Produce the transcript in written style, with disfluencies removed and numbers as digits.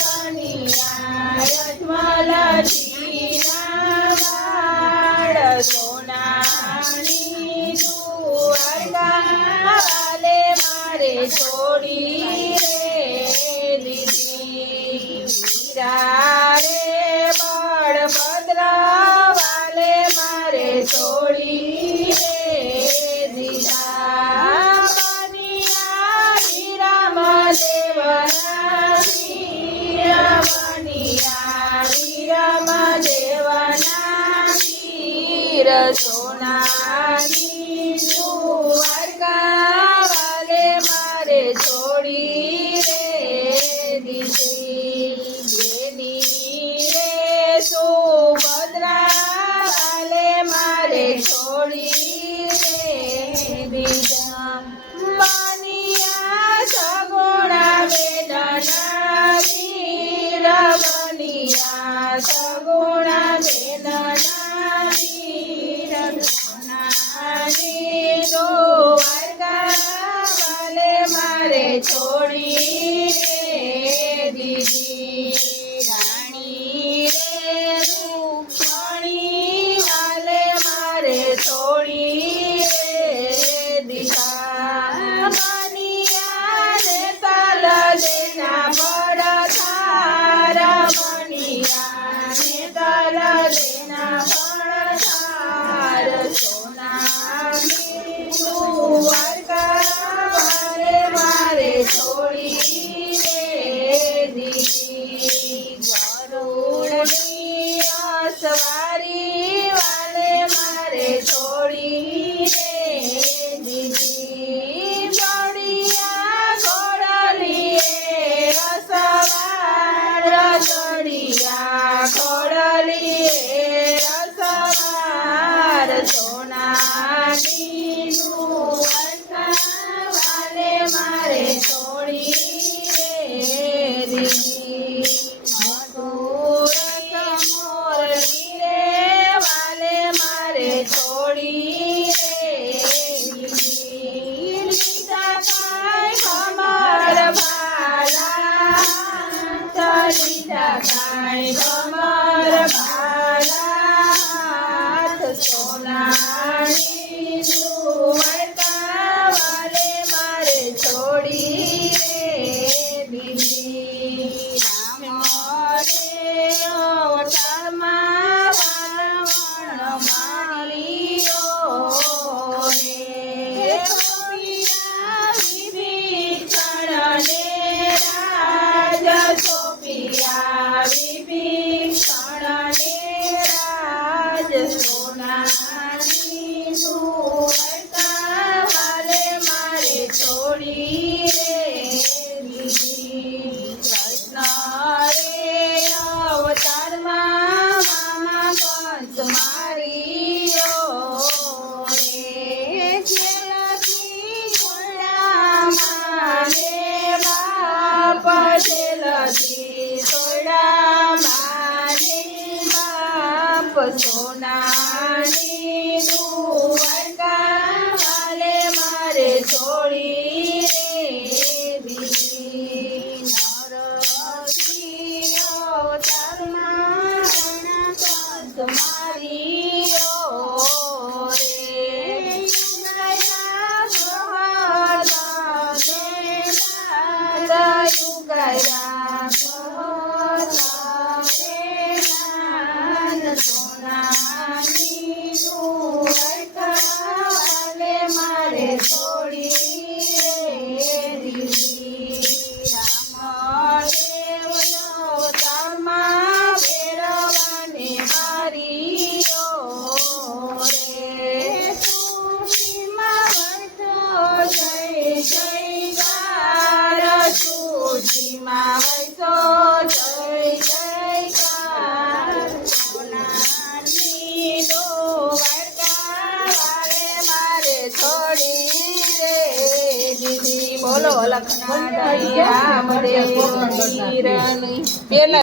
બનિયા રજમલજીના વાળ સોનાની દ્વારકા વાલે મારે છોડી રે દીધી વીરા રે બળભદ્ર વાલે મારે છોડી રે દીધા બનિયા વીરમદેવના વીર સોનાની દ્વારકા વાલે મારે છોડી રે દીધી બેની રે સુભદ્રા વાલે મારે છોડી રે દીધા બનિયા સગુણા વેદના વીર બનિયા સગુણા વેદના વીર સોનાની દ્વારકા વાલે મારે છોડી રે દીધી રાણી રે રૂક્ષ્મણી વાલે મારે છોડી રે દીધા બનિયા ને તલ દેના પડથાર બનિયા ને તલ દેના પડથાર સોનાની દ્વારકા વાલે મારે છોડી રે દીધી ગરુડની અસવારી વાલે મારે છોડી રે દીધી ચડિયા ઘોડલીએ અસવાર ચડિયા ઘોડલીએ અસવાર સોનાની દ્વારકા વાલે મારે છોડી રે દીધી મધુર મોર ગીરે વાલે મારે છોડી રે દીધી લીધા કાંઈ કમર ભાલા લીધા કાંઈ કમર ભાલા સોનાની દ્વારકા વાલે મારે છોડી રે દીધી રામ રે અવતારમાં રાવણ માર્યો રે સોપિયા વિભીષણને રાજ સોપિયા વિભીષણને રાજ સોનાની દ્વારકા વાલે મારે છોડી રે દીધી કૃષ્ણ રે અવતારમાં મામા કંસ માર્યો રે જેલથી ગુલામાને બાપ જેલથી સોડામાને બાપ સોનાની દ્વારકા વાલે મારે છોડી રે દીધી નરસિંહ અવતારમાં કંસ માર્યો રે સોનાની દ્વારકા વાલે મારે છોડી રે દીધી રામદેવ અવતારમાં ભૈરવને માર્યો રે સુશીમાં વરસો જય જયકાર સુશીમાં વરસો જય જયકાર સોનાની દ્વારકા વાલે મારે છોડી રે દીધી બોલો લખના રામદેવ વીરની